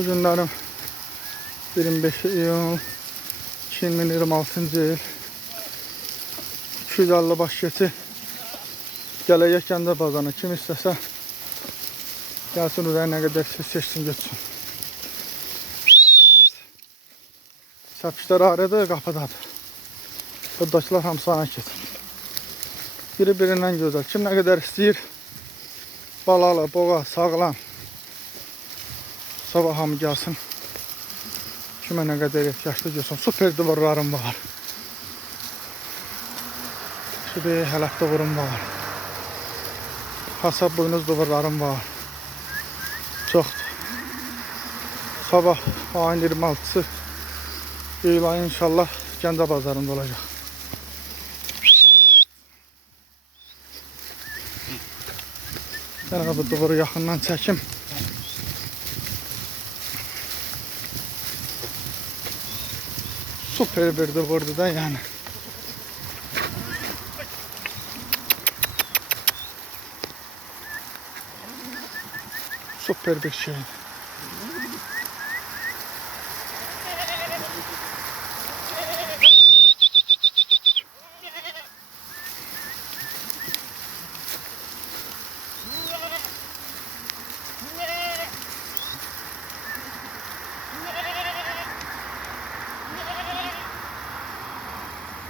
Bugünlerim 25 iyul 2026 yıl 250 baş keçi gələcək Gəncə bazarına kim istəsə gəlsin ürəyi nə qədər seçsin götürsün. Səpişlər arada qapıdadır. Buradakiler hamısı ana keçir. Biri birindən gözəl. Kim nə qədər istəyir balalı, boğa, sağlam sabah hamı gəlsin. Kimə nə qədər ehtiyaclı görsün. Super divarlarım var. Şurada hələt divarım var. Hasab boynuz divarlarım var. Çoxdur. Sabah ayın 26'sı iyul ayı inşallah Gəncə bazarında olacaq. Ben bu duvarı yaxından çəkim. Super bir duvardı da yani. Super bir şeydi.